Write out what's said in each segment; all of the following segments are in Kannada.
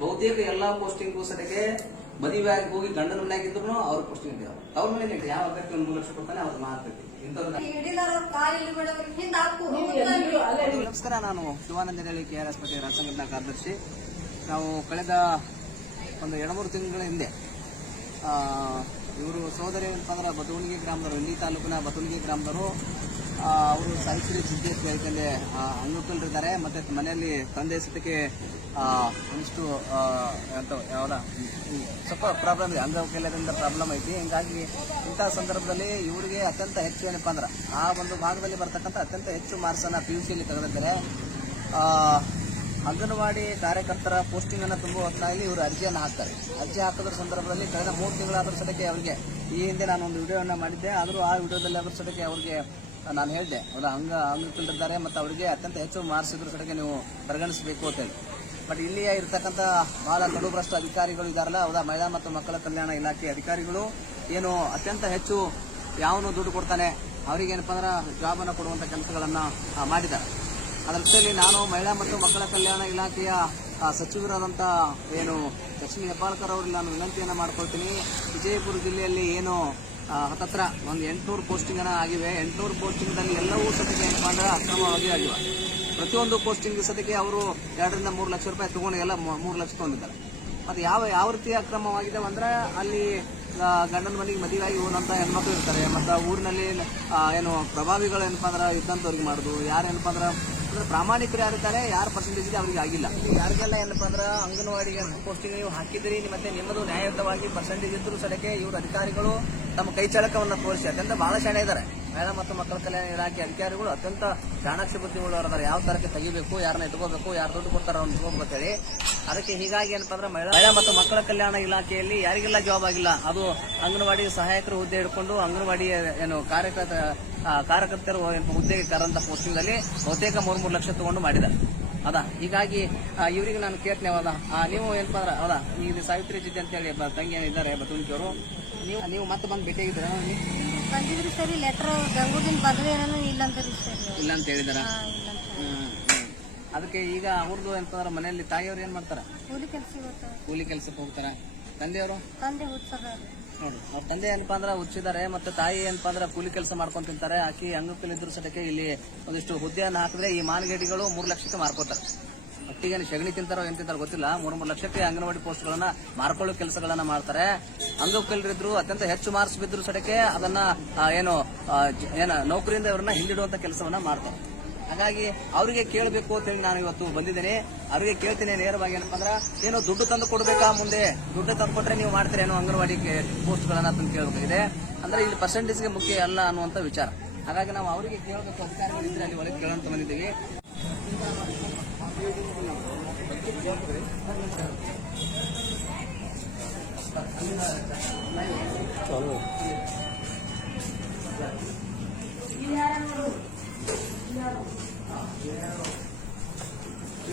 ಬಹುತೇಕ ಎಲ್ಲಾ ಪೋಸ್ಟಿಂಗ್ ಸದ್ಯಕ್ಕೆ ಮದುವೆ ಆಗಿ ಹೋಗಿ ಗಂಡನ ಮನೆಯಾಗಿದ್ರು ಅವ್ರ ಪೋಸ್ಟಿಂಗ್ ಇದ್ದಾವೆ. ಅವ್ರ ಮನೆ ಯಾವ ಅಭ್ಯರ್ಥಿ 1 ಲಕ್ಷ ಕೊಡ್ತಾನೆ ಅವ್ರು ಮಾಡ್ತೈತಿ. ನಮಸ್ಕಾರ, ನಾನು ಶಿವಾನಂದ ಹೇಳಿ KRS ಪಟೇಲ್ ರಾಜ್ಯ ಸಂಘಟನಾ ಕಾರ್ಯದರ್ಶಿ. ನಾವು ಕಳೆದ ಒಂದು 2-3 ತಿಂಗಳ ಹಿಂದೆ ಇವರು ಸೋದರಿ ಏನಪ್ಪ ಅಂದ್ರೆ ಬತುವಣಿಗೆ ಗ್ರಾಮದವರು, ಇಂಡಿ ತಾಲೂಕಿನ ಬತುವಣಿಗೆ ಗ್ರಾಮದವರು. ಅವರು ಸಾಹಿತ್ಯ ಸಿದ್ದೇಶ್ವರ ವೈಕಲ್ಯ ಅಂಗವಿಕಲರಿದ್ದಾರೆ. ಮತ್ತೆ ಮನೆಯಲ್ಲಿ ತಂದೆ ಸತಕ್ಕೆ ಒಂದಿಷ್ಟು ಯಾವ್ದ ಸ್ವಲ್ಪ ಪ್ರಾಬ್ಲಮ್ ಇದೆ, ಅಂಗವೈಕಲ್ಯದಿಂದ ಪ್ರಾಬ್ಲಮ್ ಐತಿ. ಹಿಂಗಾಗಿ ಇಂತಹ ಸಂದರ್ಭದಲ್ಲಿ ಇವರಿಗೆ ಅತ್ಯಂತ ಹೆಚ್ಚು ಏನಪ್ಪ ಅಂದ್ರೆ ಆ ಒಂದು ಭಾಗದಲ್ಲಿ ಬರ್ತಕ್ಕಂಥ ಅತ್ಯಂತ ಹೆಚ್ಚು ಮಾರ್ಕ್ಸನ್ನು PUCಯಲ್ಲಿ ತೆಗೆದಿದ್ದಾರೆ. ಅಂಗನವಾಡಿ ಕಾರ್ಯಕರ್ತರ ಪೋಸ್ಟಿಂಗ್ ಅನ್ನು ತುಂಬುವ ಹೊತ್ತಿನಲ್ಲಿ ಇವರು ಅರ್ಜಿಯನ್ನು ಹಾಕ್ತಾರೆ. ಅರ್ಜಿ ಹಾಕೋದ್ರ ಸಂದರ್ಭದಲ್ಲಿ ಕಳೆದ 3 ತಿಂಗಳಾದ್ರೂ ಸದ್ಯಕ್ಕೆ ಅವರಿಗೆ ಈ ಹಿಂದೆ ನಾನು ಒಂದು ವಿಡಿಯೋವನ್ನು ಮಾಡಿದ್ದೆ. ಆದರೂ ಆ ವಿಡಿಯೋದಲ್ಲಿ ಅದ್ರ ಸದ್ಯಕ್ಕೆ ಅವರಿಗೆ ನಾನು ಹೇಳಿದೆ, ಅವರ ಅಂಗವಿಕಲರಿದ್ದಾರೆ ಮತ್ತು ಅವರಿಗೆ ಅತ್ಯಂತ ಹೆಚ್ಚು ಮಾರ್ಕ್ಸ್ ಇದ್ರ ಸದ್ಯಕ್ಕೆ ನೀವು ಪರಿಗಣಿಸಬೇಕು ಅಂತೇಳಿ. ಬಟ್ ಇಲ್ಲಿ ಇರ್ತಕ್ಕಂಥ ಬಹಳ ಕಡುಭ್ರಷ್ಟ ಅಧಿಕಾರಿಗಳು ಇದ್ದಾರಲ್ಲ, ಹೌದಾ, ಮಹಿಳಾ ಮತ್ತು ಮಕ್ಕಳ ಕಲ್ಯಾಣ ಇಲಾಖೆ ಅಧಿಕಾರಿಗಳು ಏನು ಅತ್ಯಂತ ಹೆಚ್ಚು ಯಾವನು ದುಡ್ಡು ಕೊಡ್ತಾನೆ ಅವರಿಗೆ ಏನಪ್ಪ ಅಂದ್ರೆ ಜಾಬನ್ನು ಕೊಡುವಂಥ ಕೆಲಸಗಳನ್ನು ಮಾಡಿದ್ದಾರೆ. ಅದರ ಜೊತೆಯಲ್ಲಿ ನಾನು ಮಹಿಳಾ ಮತ್ತು ಮಕ್ಕಳ ಕಲ್ಯಾಣ ಇಲಾಖೆಯ ಸಚಿವರಾದಂಥ ಏನು ಲಕ್ಷ್ಮೀ ಹೆಬ್ಬಾಳ್ಕರ್ ಅವರಿಗೆ ನಾನು ವಿನಂತಿಯನ್ನು ಮಾಡ್ಕೊಳ್ತೀನಿ. ವಿಜಯಪುರ ಜಿಲ್ಲೆಯಲ್ಲಿ ಏನು ಹತ್ತತ್ರ ಒಂದು 800 ಪೋಸ್ಟಿಂಗ್ ಆಗಿವೆ. 800 ಪೋಸ್ಟಿಂಗ್ನಲ್ಲಿ ಎಲ್ಲವೂ ಸದ್ಯಕ್ಕೆ ಏನಪ್ಪ ಅಂದ್ರೆ ಅಕ್ರಮವಾಗಿ ಆಗಿವೆ. ಪ್ರತಿಯೊಂದು ಪೋಸ್ಟಿಂಗ್ ಸದ್ಯಕ್ಕೆ ಅವರು 2 ರಿಂದ 3 ಲಕ್ಷ ರೂಪಾಯಿ ತಗೊಂಡು ಎಲ್ಲ 3 ಲಕ್ಷ ತಗೊಂಡಿದ್ದಾರೆ. ಅದು ಯಾವ ರೀತಿ ಅಕ್ರಮವಾಗಿದೆ ಅಂದ್ರೆ ಅಲ್ಲಿ ಗಂಡನ ಮನೆಗೆ ಮದುವೆಯಾಗಿ ಹೋದಂಥ ಹೆಣ್ಮಕ್ಳು ಇರ್ತಾರೆ. ಮತ್ತು ಊರಿನಲ್ಲಿ ಏನು ಪ್ರಭಾವಿಗಳು ಏನಪ್ಪ ಅಂದ್ರೆ ಇದ್ದಂಥವ್ರಿಗೆ ಮಾಡೋದು, ಯಾರು ಏನಪ್ಪ ಅಂದ್ರೆ ಪ್ರಾಮಾಣಿಕರು ಯಾರಿದ್ದಾರೆ, ಯಾರು ಪರ್ಸೆಂಟೇಜ್ ಇದೆ ಅವರಿಗೆ ಆಗಿಲ್ಲ. ಯಾರಿಗೆಲ್ಲ ಏನಪ್ಪ ಅಂದ್ರೆ ಅಂಗನವಾಡಿ ಪೋಸ್ಟಿಂಗ್ ನೀವು ಹಾಕಿದ್ರಿ ಮತ್ತೆ ನಿಮ್ಮದು ನ್ಯಾಯಯುತವಾಗಿ ಪರ್ಸೆಂಟೇಜ್ ಇದ್ದರೂ ಸಡಕ್ಕೆ ಇವರು ಅಧಿಕಾರಿಗಳು ತಮ್ಮ ಕೈ ಚಳಕವನ್ನು ತೋರಿಸಿ ಅತ್ಯಂತ ಬಹಳ ಶಾಣೆ ಇದ್ದಾರೆ. ಮಹಿಳಾ ಮತ್ತು ಮಕ್ಕಳ ಕಲ್ಯಾಣ ಇಲಾಖೆ ಅಧಿಕಾರಿಗಳು ಅತ್ಯಂತ ಚಾಣಾಕ್ಷ ಬುದ್ಧಿವುಳ್ಳವರಿದ್ದಾರೆ. ಯಾವ ತರಕ್ಕೆ ತೆಗಿಬೇಕು, ಯಾರನ್ನ ಎತ್ಕೋಬೇಕು, ಯಾರು ದುಡ್ಡು ಕೊಡ್ತಾರ ಅವ್ರನ್ನ ಇಟ್ಕೋಬೇಕು ಹೇಳಿ. ಅದಕ್ಕೆ ಹೀಗಾಗಿ ಏನಪ್ಪ ಅಂದ್ರೆ ಮಹಿಳಾ ಮತ್ತು ಮಕ್ಕಳ ಕಲ್ಯಾಣ ಇಲಾಖೆಯಲ್ಲಿ ಯಾರಿಗೆಲ್ಲ ಜಾಬ್ ಆಗಿಲ್ಲ, ಅದು ಅಂಗನವಾಡಿ ಸಹಾಯಕರು ಹುದ್ದೆ ಹಿಡ್ಕೊಂಡು ಅಂಗನವಾಡಿ ಏನು ಕಾರ್ಯಕರ್ತರು ಹುದ್ದೆಗೆ ಕರಂತ ಪೋಸ್ಟಿಂಗ್ ಅಲ್ಲಿ ಬಹುತೇಕ 3 ಲಕ್ಷ ತಗೊಂಡು ಮಾಡಿದ್ದಾರೆ. ಹೌದಾ, ಹೀಗಾಗಿ ಇವರಿಗೆ ನಾನು ಕೇಳ್ತೀನಿ, ಹೌದಾ, ನೀವು ಏನಪ್ಪ ಅಂದ್ರೆ ಹೌದಾ ಈಗ ಸಾವಿತ್ರಿ ಜಿದ್ದೆ ಅಂತ ಹೇಳಿ ತಂಗಿ ಇದ್ದಾರೆ ಬತುಣಿಕೆಯವರು, ನೀವು ಮತ್ತೆ ಬಂದು ಭೇಟಿಯಾಗಿದ್ದೀರಾ? ಬಂದಿದ್ರಿ ಸರಿ, ಲೆಟರ್ ಬೆಂಗಳೂರಿನ ಪದವಿ ಇಲ್ಲ ಅಂತ ಹೇಳಿದಾರ. ಅದಕ್ಕೆ ಈಗ ಅವ್ರದ್ದು ಏನಪ್ಪ ಅಂದ್ರೆ ಮನೆಯಲ್ಲಿ ತಾಯಿಯವ್ರು ಏನ್ ಮಾಡ್ತಾರ? ಕೂಲಿ ಕೆಲಸಕ್ಕೆ ಹೋಗ್ತಾರ. ತಂದೆಯವರು ನೋಡಿ, ಅವ್ರ ತಂದೆ ಏನಪ್ಪಾ ಅಂದ್ರೆ ಹುಚ್ಚಿದ್ದಾರೆ, ಮತ್ತೆ ತಾಯಿ ಏನಪ್ಪಾ ಅಂದ್ರೆ ಕೂಲಿ ಕೆಲಸ ಮಾಡ್ಕೊಂಡ್ ತಿಂತಾರೆ. ಆಕಿ ಅಂಗವಿಕಲ ಇದ್ರ ಸಡಕ್ಕೆ ಇಲ್ಲಿ ಒಂದಿಷ್ಟು ಹುದ್ದೆಯನ್ನು ಹಾಕಿದ್ರೆ ಈ ಮಾನಗೇಡಿಗಳು 3 ಲಕ್ಷಕ್ಕೆ ಮಾರ್ಕೋತಾರೆ. ಒಟ್ಟಿಗೆ ಸಗಣಿ ತಿಂತಾರೋ ಏನ್ ತಿಂತಾರೋ ಗೊತ್ತಿಲ್ಲ, 3 ಲಕ್ಷಕ್ಕೆ ಅಂಗನವಾಡಿ ಪೋಸ್ಟ್ಗಳನ್ನ ಮಾರ್ಕೊಳ್ಳೋ ಕೆಲಸಗಳನ್ನ ಮಾಡ್ತಾರೆ. ಅಂಗವಿಕಲರಿದ್ರು ಅತ್ಯಂತ ಹೆಚ್ಚು ಮಾರ್ಕ್ಸ್ ಬಿದ್ರು ಸಡಕ್ಕೆ ಅದನ್ನ ನೌಕರಿಯಿಂದ ಇವರನ್ನ ಹಿಂದಿಡುವಂತ ಕೆಲಸವನ್ನ ಮಾಡ್ತಾರೆ. ಹಾಗಾಗಿ ಅವರಿಗೆ ಕೇಳಬೇಕು ಅಂತ ಹೇಳಿ ನಾನು ಇವತ್ತು ಬಂದಿದ್ದೇನೆ. ಅವರಿಗೆ ಕೇಳ್ತೀನಿ ನೇರವಾಗಿ, ಏನಪ್ಪಾ ಅಂದ್ರೆ ಏನೋ ದುಡ್ಡು ತಂದು ಕೊಡ್ಬೇಕಾ, ಮುಂದೆ ದುಡ್ಡು ತಂದು ಕೊಟ್ರೆ ನೀವು ಮಾಡ್ತೀರೇನೋ ಅಂಗನವಾಡಿ ಪೋಸ್ಟ್ಗಳನ್ನ ತಂದು ಕೇಳಬೇಕಿದೆ. ಅಂದ್ರೆ ಇಲ್ಲಿ ಪರ್ಸೆಂಟೇಜ್ಗೆ ಮುಖ್ಯ ಅಲ್ಲ ಅನ್ನುವಂಥ ವಿಚಾರ. ಹಾಗಾಗಿ ನಾವು ಅವರಿಗೆ ಕೇಳಬೇಕು, ಅಧಿಕಾರಿಗಳಿದ್ರೆ ಅಲ್ಲಿ ಒಳಗೆ ಕೇಳಂತ ಬಂದಿದ್ದೀವಿ.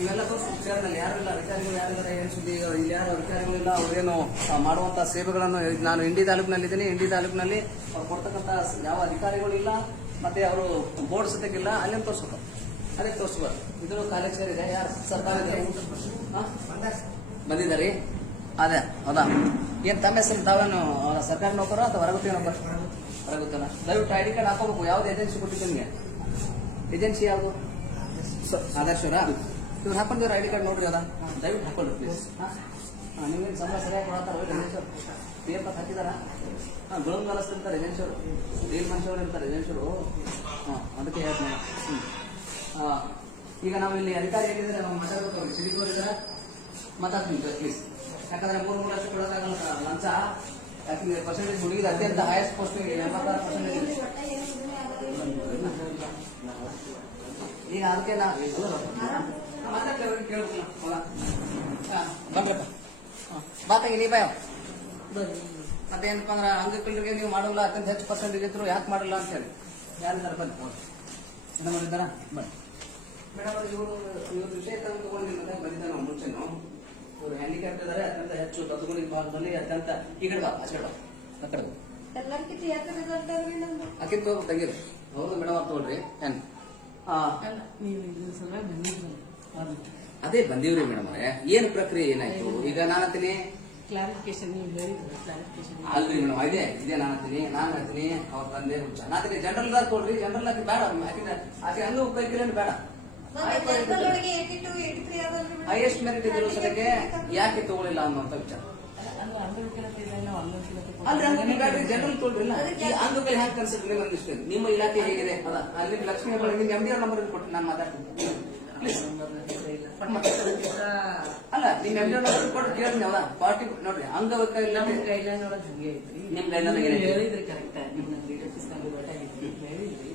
ಇವೆಲ್ಲ ವಿಚಾರದಲ್ಲಿ ಯಾರೆಲ್ಲ ಅಧಿಕಾರಿಗಳು ಯಾರಿದ್ದಾರೆ, ಏನು ಸುದ್ದಿ, ಇಲ್ಲಿ ಯಾರು ಅಧಿಕಾರಿಗಳಿಲ್ಲ, ಅವರೇನು ಮಾಡುವಂತ ಸೇವೆಗಳನ್ನು ನಾನು ಇಂಡಿ ತಾಲೂಕಿನಲ್ಲಿದ್ದೀನಿ. ಇಂಡಿ ತಾಲೂಕಿನಲ್ಲಿ ಅವ್ರು ಕೊಡ್ತಕ್ಕಂಥ ಯಾವ ಅಧಿಕಾರಿಗಳು ಇಲ್ಲ, ಮತ್ತೆ ಅವರು ಬೋರ್ಡ್ ಸದ್ಯಕ್ಕಿಲ್ಲ. ಅಲ್ಲೇನು ತೋರಿಸ್ಬೇಕು, ಅದೇ ತೋರಿಸ್ಬಾರ್ದು. ಇದು ಕಾಲೇಜ್ ಇದೆ, ಯಾರು ಸರ್ಕಾರ ಬಂದಿದ್ದಾರೆ. ಅದೇ ಹೌದಾ, ಏನ್ ತಮ್ಮ ಹೆಸರು? ತಾವೇನು ಸರ್ಕಾರಿ ನೌಕರ ಅಥವಾ ಹೊರಗುತ್ತಿಗೆ ನೌಕರ? ಹೊರಗುತ್ತಲ್ಲ. ದಯವಿಟ್ಟು ID ಕಾರ್ಡ್ ಹಾಕೋಬೇಕು. ಯಾವ್ದು ಏಜೆನ್ಸಿ ಕೊಟ್ಟಿದ್ದು ನಿಮಗೆ? ಏಜೆನ್ಸಿ ಯಾವುದು? ಆದರ್ಶವರ? ಇವ್ರು ಹಾಕೊಂಡಿರೋ ID ಕಾರ್ಡ್ ನೋಡ್ರಿ, ಅದ ದಯವಿಟ್ಟು ಹಾಕೊಳ್ರಿ ಪ್ಲೀಸ್. ನಿಮ್ಗೇನು ಸಂಬಳ ಸರಿಯಾಗಿ ಕೊಡತ್ತಾರ ರೇಜೆನ್ಸರು? PF ಹಾಕಿದಾರ? ಗುಳಂಗಾಲಸ್ತಿರ್ತಾರೆ ರೇಜೆನ್ಸರು, ರೀಲ್ ಮನುಷ್ಯವರು ಇರ್ತಾರೆ ರೇಜೆನ್ಸರು. ಅದಕ್ಕೆ ಹೇಳ್ತೀನಿ. ಈಗ ನಾವು ಇಲ್ಲಿ ಅಧಿಕಾರಿ ಏನಿದ್ರೆ ನಾವು ಮಾತಾಡ್ಬೇಕು. ಸಿಡಿಕೋರಿದ್ದಾರೆ, ಮಾತಾಡ್ತೀನಿ ಪ್ಲೀಸ್. ಯಾಕಂದ್ರೆ 3 ಲಕ್ಷ ಕೊಡೋದಾಗಲ್ಲ ಲಂಚ. ಯಾಕಂದ್ರೆ ಪರ್ಸೆಂಟೇಜ್ ಹುಡುಗಿದ ಅತ್ಯಂತ ಹೈಯೆಸ್ಟ್ ಪೋಸ್ಟ್ 86%. ಈಗ ಅದಕ್ಕೆ ಬಂದ್ರಪ್ಪ ಬಾತಾಗಿ ನೀ ಬಾಯ್. ಮತ್ತೇನಪ್ಪ ಅಂದ್ರೆ ಅಂಗವಿಕಲರಿಗೆ ನೀವು ಮಾಡೋಲ್ಲ, ಅತ್ಯಂತ ಹೆಚ್ಚು ಪರ್ಸೆಂಟೇಜ್ ಇದ್ರು ಯಾಕೆ ಮಾಡಲ್ಲ ಅಂತ ಹೇಳಿ ಯಾರಿದ್ದಾರೆ ಬಂದು ಏನ ಮಾಡಿದ್ದಾರ? ಬನ್ನಿ ಮೇಡಮ್, ಇವರು ವಿಷಯ ತಗೊಂಡಿಲ್ಲ ಬಂದಿದ್ದ ನಾವು ಮುಂಚೆನು. ಇವರು ಹ್ಯಾಂಡಿಕ್ಯಾಪ್ಟ್ ಇದ್ದಾರೆ, ಅತ್ಯಂತ ಹೆಚ್ಚು ತತ್ಗುಣಿ ಭಾಗದಲ್ಲಿ ಅತ್ಯಂತ ಈ ಕಡೆ ಬಾ, ಆ ಕಡೆ ಬಾ, ಆ ಕಡೆ ಅಕ್ಕಿಂತ ಹೋಗ್ಬೇಕು ತೆಗೀರಿ. ಹೌದು ಮೇಡಮ್, ಅವ್ರು ತಗೊಳ್ರಿ. ಏನ್ ಅದೇ ಬಂದೀವ್ರಿ ಮೇಡಮ್ ಅವರೇ, ಏನ್ ಪ್ರಕ್ರಿಯೆ ಏನಾಯ್ತು ಈಗ? ನಾನಂತೀನಿ ಕ್ಲಾರಿಫಿಕೇಶನ್ ನೀವು ಹೇಳಿದ್ರೆ ಕ್ಲಾರಿಫಿಕೇಶನ್ ಅಲ್ರಿ ಮೇಡಮ್, ಇದೇ ನಾನಂತೀನಿ, ನಾನು ಹೇಳ್ತೀನಿ ಅವ್ರ ತಂದೆ ಹುಚ್ಚ ನಾತೀನಿ. ಜನರಲ್ ದಾಗ ಕೊಡ್ರಿ, ಜನರಲ್ ಆಗಿ ಬೇಡ, ಆಕೆ ಹಂಗ ಕೈ ಕಿರೇನು ಬೇಡ. ಹೈಯೆಸ್ಟ್ ಮೆರಿಟ್ ಇರೋ ಸಲಕ್ಕೆ ಯಾಕೆ ತಗೊಳ್ಳಿಲ್ಲ ಅನ್ನುವಂತ ವಿಚಾರ. ಅಲ್ರಿ ಹಂಗಾಗಿ ಬೇಡ್ರಿ, ಜನರಲ್ ತೊಗೊಳ್ರಿಲ್ಲ. ಈ ಅಂಗಗಳು ಹ್ಯಾಂಗ್ ಕನ್ಸಿಡರ್ ನಿಮ್ಗೆ ಇಷ್ಟ? ನಿಮ್ಮ ಇಲಾಖೆ ಹೇಗಿದೆ ಅದ ಅಲ್ಲಿ ಲಕ್ಷ್ಮೀ ನಿಮ್ಗೆ MD ಅವ್ರ ನಂಬರ್ ಕೊಟ್ಟು ನಾನು ಮಾತಾಡ್ತೀನಿ. ಅಲ್ಲ ನಿಮ್ MD ಅವ್ರ ನಂಬರ್ ಕೊಟ್ಟು ಕೇಳ್ತೀನಿ. ಹೌದಾ ಪಾರ್ಟಿ ನೋಡ್ರಿ ಅಂಗವೈಕಲ್ಯ ಗೈಡ್ಲೈನ್ ಒಳಗೆ ಹಂಗೆ ಐತ್ರಿ. ನಿಮ್ ಗೈಡ್ಲೈನ್ ಹೇಳಿದ್ರಿ ಕರೆಕ್ಟ್ ಆಗಿ ನೀವು ನಮ್ಮ ಡಿ ಆಫೀಸ್ ನಲ್ಲಿ ಭೇಟಿಯಾಗಿದ್ರಿ ಹೇಳಿದ್ರಿ.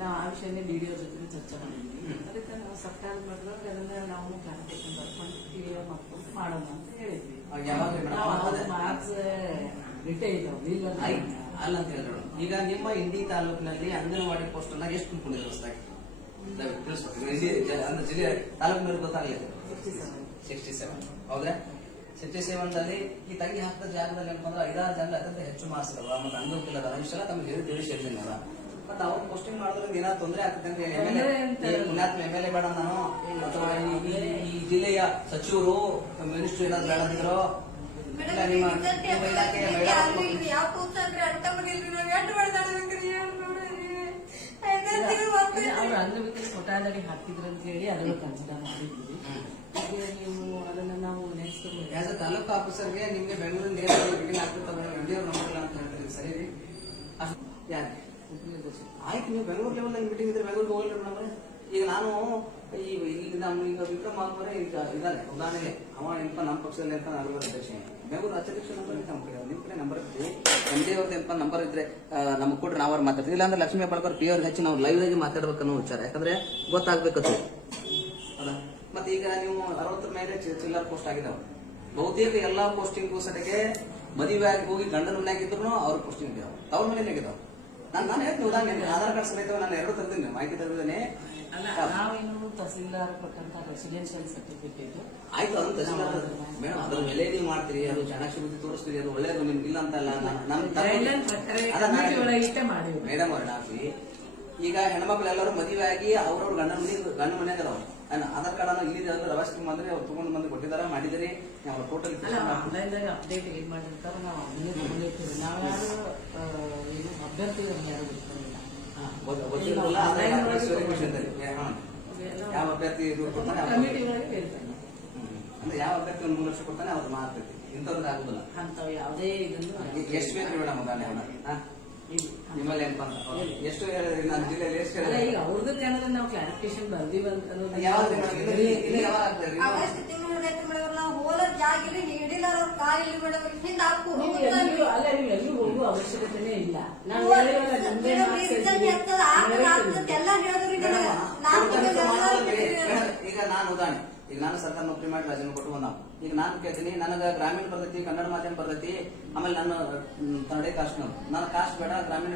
ನಾವು ಆ ವಿಷಯನೇ DDO ಜೊತೆ ಚರ್ಚೆ ಮಾಡಿದ್ವಿ. ಅದಕ್ಕೆ ನಾವು ಸರ್ಕಾರದ ಮಟ್ಟದೊಳಗೆ ಅದನ್ನ ನಾವು ಕ್ಲಾರಿಫಿಕೇಶನ್ ಬರ್ಕೊಂಡು ಕ್ಲಿಯರ್ ಮಾಡ್ಕೊಂಡು ಮಾಡೋಣ ಅಂತ ಹೇಳಿದ್ವಿ. ಮಾರ್ಕ್ಸ್ ರಿಟೇ ಇದಾವೆ ಇಲ್ಲ ಅಲ್ಲ ಅಂತ ಹೇಳಿದ್ರು. ಈಗ ನಿಮ್ಮ ಇಂಡಿ ತಾಲೂಕಿನಲ್ಲಿ ಅಂಗನವಾಡಿ ಪೋಸ್ಟ್ ಅನ್ನ ಎಷ್ಟು ತುಂಬಿಕೊಂಡಿದ್ರು ಹೊಸದಾಗಿ ತಿಳಿಸ್ಬೇಕು. ಜಿಲ್ಲೆ ತಾಲೂಕಿನಲ್ಲಿ ಗೊತ್ತಾಗಲಿಲ್ಲ 67. ಹೌದಾ 67ದಲ್ಲಿ ಈ ತಂಗಿ ಹಾಕಿದ ಜಾಗದಲ್ಲಿ ಏನಂದ್ರೆ 5-6 ಜನ ಅತ್ಯಂತ ಹೆಚ್ಚು ಮಾರ್ಕ್ಸ್ ಅದಾವ ಮತ್ತೆ ಅಂಗವಿಕಲದ ಅಂಶ ತಮಗೆ ತಿಳಿಸಿ ಹೇಳಿದ್ನಲ್ಲ. ಮತ್ತೆ ಅವ್ರು ಪೋಸ್ಟಿಂಗ್ ಮಾಡೋದ್ರಿಂದ ಏನಾದ್ರು ತೊಂದರೆ ಆಗ್ತದೆ ಅಂತ ಪುಣ್ಯಾತ್ಮ MLA ಬೇಡ ನಾನು ಅಥವಾ ಈ ಜಿಲ್ಲೆಯ ಸಚಿವರು ಮಿನಿಸ್ಟರ್ ಏನಾದ್ರು ಬೇಡ ಅಂದಿದ್ರು ನಿಮ್ಮ ಇಲಾಖೆಯ ಅವ್ರು ಅಂಗವಿಕಲ ಕೊಠಾದಡಿ ಹಾಕಿದ್ರು ಅಂತ ಹೇಳಿ ಅದನ್ನು ಕನ್ಸಿಡರ್ ಮಾಡಿದ್ವಿ. ನೀವು ಅದನ್ನ ನಾವು ನೆಕ್ಸ್ಟ್ ಆಸ್ ಅ ತಾಲೂಕು ಆಫೀಸರ್ಗೆ ನಿಮ್ಗೆ ಬೆಂಗಳೂರಿನ ಮೀಟಿಂಗ್ ಆಗ್ತಿರ್ತಾವೆ MD ಅವ್ರು ನಂಬರ್ ಅಂತ ಹೇಳ್ತೀವಿ. ಸರಿ ರೀ, ಯಾಕೆ ಆಯ್ತು ನೀವು ಬೆಂಗಳೂರು ಲೆವೆಲ್ ಮೀಟಿಂಗ್ ಇದ್ರೆ ಬೆಂಗಳೂರಿಗೆ ಹೋಗ್ಲಿ ಮೇಡಮ್. ಈಗ ನಾನು ಈಗ ವಿಕ್ರಮ್ ಅವರೇ ಈಗ ಇದಾರೆ ಉದಾಹರಣೆಗೆ ಅವ ಎಂಪ ನಮ್ಮ ಪಕ್ಷದಲ್ಲಿ ಎಂಪ ನಗರ ಅಧ್ಯಕ್ಷ ಬೆಂಗಳೂರು ಅಧ್ಯಕ್ಷ ನಂಬರ್ ನಮ್ಮ ಕಡೆ ನಿಮ್ ಕಡೆ ನಂಬರ್ ಇರ್ತೀವಿ. MD ಅವ್ರದ್ದು ಎಂಪ ನಂಬರ್ ಇದ್ರೆ ನಮ್ಗೆ ಕೊಟ್ರೆ ನಾವು ಅವ್ರು ಮಾತಾಡ್ತೀವಿ. ಇಲ್ಲಾಂದ್ರೆ ಲಕ್ಷ್ಮೀ ಹೆಬ್ಬಾಳ್ಕರ್ ಪಿ ಅವ್ರಿಗೆ ಹಚ್ಚಿ ನಾವು ಲೈವ್ ಆಗಿ ಮಾತಾಡ್ಬೇಕನ್ನೋ ವಿಚಾರ. ಯಾಕಂದ್ರೆ ಗೊತ್ತಾಗ್ಬೇಕದು ಅದ. ಮತ್ತೆ ಈಗ ನೀವು 60 ಮೇಲೆ ಚಿಲ್ಲರ್ ಪೋಸ್ಟ್ ಆಗಿದಾವೆ. ಬಹುತೇಕ ಎಲ್ಲಾ ಪೋಸ್ಟಿಂಗ್ ಸಟಿಗೆ ಮದುವೆ ಆಗಿ ಹೋಗಿ ಗಂಡನ ಮನೆಯಾಗಿದ್ರು ಅವ್ರ ಪೋಸ್ಟಿಂಗ್ ಇದಾವೆ, ಅವ್ರ ಮನೇಲಿ ಆಗಿದಾವೆ. ನಾನು ಹೇಳ್ತೀನಿ ಉದಾಹರಣೆ ಆಧಾರ್ ಕಾರ್ಡ್ ಸಮೇತ ನಾನು 2 ತಂದಿದ್ದೀನಿ, ಮಾಹಿತಿ ತಂದಿದ್ದೇನೆ. ಅಲ್ಲ ನಾವೇನು ತಹಸೀಲ್ದಾರ್ ಕೊಟ್ಟಂತ ರೆಸಿಡೆನ್ಶಿಯಲ್ ಸರ್ಟಿಫಿಕೇಟ್ ಆಯ್ತು ಅದನ್ನ ತಹಸೀಲ್ದಾರ್ ಮೇಡಮ್ ಅದ್ರ ಬೆಲೆ ನೀವು ಮಾಡ್ತೀರಿ, ಅದು ಚಾಣಾಕ್ಷ ಬುದ್ಧಿ ತೋರಿಸ್ತೀರಿ, ಅದು ಒಳ್ಳೇದು ನಿಮ್ಗೆ ಇಲ್ಲ ಅಂತಲ್ಲ. ಮೇಡಮ್ ಅವ್ರ ನಾಫಿ ಈಗ ಹೆಣ್ಮಕ್ಳೆಲ್ಲರೂ ಮದುವೆ ಆಗಿ ಅವ್ರವ್ರ ಗಂಡ ಮನೆಯಾಗ ಅದಾವ. ಆಧಾರ್ ಕಾರ್ಡ್ ಅನ್ನ ಇಲ್ಲಿ ರವಾಸ್ ಬಂದ್ರೆ ಅವ್ರು ತಗೊಂಡು ಬಂದು ಕೊಟ್ಟಿದಾರ ಮಾಡಿದಿರಿ. ಅವ್ರ ಟೋಟಲ್ ಆನ್ಲೈನ್ದಾಗ ಅಪ್ಡೇಟ್ ಏನ್ ಮಾಡಿರ್ತಾರ ನಾವು ಅದನ್ನೇ ತಗೊಂಡಿರ್ತೀವಿ. ನಾವ್ಯಾರು ಏನು ಅಭ್ಯರ್ಥಿಗಳನ್ನ ಯಾರು ಬಿಟ್ಕೊಂಡಿಲ್ಲ. ಯಾವ ಅಭ್ಯರ್ಥಿ ಕಮಿಟಿ ಒಳಗೆ ಇರ್ತಾನೆ. ಅಂದ್ರೆ ಯಾವ ಅಭ್ಯರ್ಥಿ 1 ಲಕ್ಷ ಕೊಡ್ತಾನೆ ಅವ್ರು ಮಾಡ್ತೈತಿ. ಇಂಥವ್ರದ್ದು ಆಗುದಿಲ್ಲ. ಅಂತವ್ ಯಾವುದೇ ಇದನ್ನು ಎಷ್ಟು ಬೇಕು ಮೇಡಮ್ ಉದಾಹರಣೆ ನಿಮ್ಮಲ್ಲಿ ಏನಪ್ಪ ಎಷ್ಟು ನಾನು ಜಿಲ್ಲೆಯಲ್ಲಿ ಎಷ್ಟು ಈಗ ಅವ್ರದ್ದು ಏನಾದ್ರೆ ನಾವು ಕ್ಲಾರಿಫಿಕೇಶನ್ ಬರ್ದೀವಿ ಅಂತ ಯಾವಾಗ ಅಲ್ಲ ನೀವು ಎಲ್ಲಿ ಹೋಗುವ ಅವಶ್ಯಕತೆನೇ ಇಲ್ಲ. ಈಗ ನಾನು ಉದಾಹರಣೆ ಈಗ ನಾನು ಸರ್ಕಾರ ನೌಕರಿ ಮಾಡಿ ರಾಜೀನಾಮೆ ಕೊಟ್ಟು ಬಂದ. ಈಗ ನಾನು ಕೇಳ್ತೀನಿ ನನಗ ಗ್ರಾಮೀಣ ಬರ್ತೈತಿ, ಕನ್ನಡ ಮಾಧ್ಯಮ ಬರ್ತೈತಿ, ಆಮೇಲೆ ನಾನು ಕನ್ನಡ ಕಾಸ್ಟ್ ನನ್ನ ಕಾಸ್ಟ್ ಬೇಡ, ಗ್ರಾಮೀಣ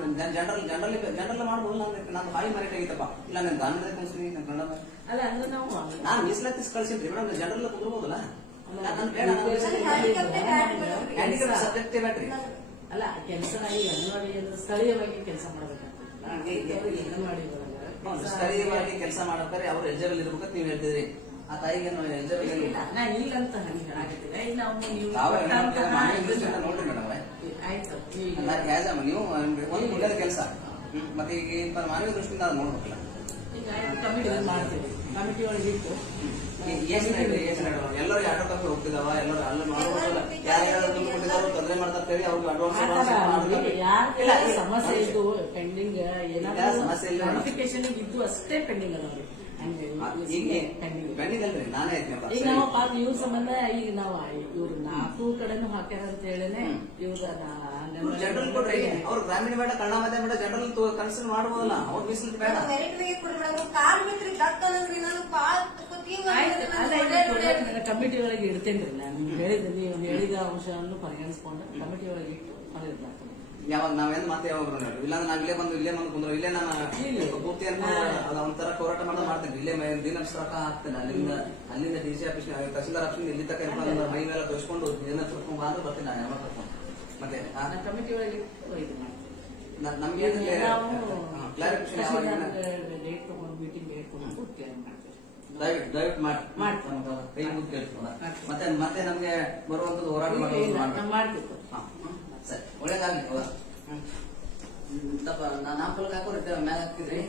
ಜನರಲ್ ಮಾಡ್ಬೋದು. ನಾನು ಹಾಯಿ ಮರೇಟ್ ಆಗಿತ್ತಪ್ಪ, ಇಲ್ಲ ನಾನು ದಾನದ ಕಲಿಸ್ತೀನಿ ನಾನು ಕನ್ನಡ. ಅಲ್ಲ ಅಂದ್ರೆ ನಾನು ಮೀಸಲಾತಿ ಕಳ್ಸಿದ್ರಿ ಮೇಡಮ್, ಜನರಲ್ ಕುಂದ್ರಬಹುದಲ್ಲ. ಸಬ್ಜೆಕ್ಟ್ ಬ್ಯಾಟ್ರಿ ಅಲ್ಲ ಕೆಲಸ ಅಂಗನವಾಡಿ ಅಂದ್ರೆ ಸ್ಥಳೀಯವಾಗಿ ಕೆಲಸ ಮಾಡ್ಬೇಕಾಗ್ತದೆ. ಅಂಗನವಾಡಿ ಸ್ಥಳೀಯವಾಗಿ ಕೆಲಸ ಮಾಡ್ತಾರೆ, ಅವ್ರು ಎಲಿಜಿಬಲ್ ಇರ್ಬೇಕಂತ ನೀವು ಹೇಳ್ತಿದ್ರಿ. ಆ ತಾಯಿಗೆ ಎಲಿಜಿಬಲ್ ಇಲ್ಲ ನಾ ಇಲ್ಲ ಅಂತ ಹಂಗೆ ಹೇಳಾಕತ್ತಿಲ್ಲ. ಈಗ ನಾವು ನೀವು ನೋಡ್ರಿ ಮೇಡಮ್ ಆಯ್ತು ನೀವು ಒಂದು ಒಳ್ಳೆ ಕೆಲಸ ಮತ್ತೆ ಈಗ ಮಾನವ ದೃಷ್ಟಿಯಿಂದ ಅದು ನೋಡ್ಬೇಕಲ್ಲ. ಈಗ ಕಮಿಟಿ ಮಾಡ್ತೀವಿ, ಕಮಿಟಿ ಒಳಗೆ ಇಟ್ಟು ಎಲ್ಲರೂ ಆಟೋ ಕಾಪಿ ಹೋಗ್ತಿದಾವ, ಎಲ್ಲರೂ ಅಲ್ಲ ಮಾಡೋದಿಲ್ಲ. ಯಾರ್ಯಾರು ದುಡ್ಡು ಕೊಟ್ಟಿದಾರೋ ತೊಂದರೆ ಮಾಡ್ತಾರೆ ಹೇಳಿ ಅವ್ರಿಗೆ ಯಾರಿಗೆ ಸಮಸ್ಯೆ ಇದ್ದು ಪೆಂಡಿಂಗ್ ಏನಾದ್ರು ಸಮಸ್ಯೆ ಇಲ್ಲ, ನೋಟಿಫಿಕೇಶನ್ ಇದ್ದು ಅಷ್ಟೇ ಪೆಂಡಿಂಗ್ ಅದಾವ್ರಿ. ನಾನೇ ಈಗ ನಾವು ಪಾಪ ಇವ್ರ ಸಂಬಂಧ ಈಗ ನಾವು ಇವ್ರು 4 ಕಡೆನೂ ಹಾಕ್ಯಾರ ಅಂತ ಹೇಳೇನೆ ಇವ್ರ ಜನರಲ್ ಕೊಡ್ರಿ. ಅವ್ರು ಗ್ರಾಮೀಣ ಬೇಡ, ಕನ್ನಡ ಮಾಧ್ಯಮ ಬೇಡ, ಜನರಲ್ ಕನ್ಸಿಡರ್ ಮಾಡಬಹುದಲ್ಲ. ಅವ್ರ ಮೀಸಲು ಬೇಡ. ಕಮಿಟಿ ಒಳಗೆ ಇಡ್ತೇನ್ರಿ ನಾನು ನೀವು ಹೇಳಿದ ಅಂಶವನ್ನು ಪರಿಗಣಿಸ್ಕೊಂಡು ಕಮಿಟಿ ಒಳಗೆ ಇಟ್ಟು ಮಾಡಿರ್ತಾರೆ. ಯಾವಾಗ ನಾವೇನ್ ಮಾತು ಯಾವಾಗ ಇಲ್ಲಾಂದ್ರೆ ನಾವ್ ಇಲ್ಲೇ ಬಂದು ಕುಂದ್ರು ಇಲ್ಲೇ ನಾನು ಪೂರ್ತಿ ಅದ ಒಂಥರ ಹೋರಾಟ ಮಾಡೋದು ಮಾಡ್ತೇನೆ. ಇಲ್ಲೇ ದಿನಕ್ಷ ರೊಕ್ಕ ಹಾಕ್ತೇನೆ. ಅಲ್ಲಿಂದ DC ಆಫೀಸ್ ತಹಸೀಲ್ದಾರ್ ಆಫೀಸ್ ಇಲ್ಲಿ ತಕ್ಕ ಮೈ ಮೇಲೆ ತೋರಿಸ್ಕೊಂಡು ದಿನ ಕರ್ಕೊಂಡ್ ಬಂದ್ರೆ ಬರ್ತೀನಿ ನಾನು ಯಾವಾಗ ಕರ್ಕೊಂಡು. ಮತ್ತೆ ಕಮಿಟಿ ಒಳಗೆ ನಮ್ಗೆ ಡೇಟ್ ತಗೊಂಡು ಮೀಟಿಂಗ್ ಡೇಟ್ ತಗೊಂಡು ಕ್ಲಿಯರ್ ಮಾಡ್ತೇವೆ. ದಯವಿಟ್ಟು ಮಾಡಿ ಮಾಡ್ತೀನಿ. ನಮ್ಗೆ ಕೈ ಮುಗ್ದು ಕೇಳ್ತೀವಲ್ಲ. ಮತ್ತೆ ಮತ್ತೆ ನಮ್ಗೆ ಬರುವಂತದ್ದು ಹೋರಾಟ ಮಾಡೋದು ನಾವು ಮಾಡ್ತೀವಿ. ಸರಿ ಒಳ್ಳೇದಾಗ್ಲಿ. ನಾಲ್ಕು ಹಾಕೋರಿದ್ದೆ ಮ್ಯಾಲ ಹಾಕ್ತಿದ್ರಿ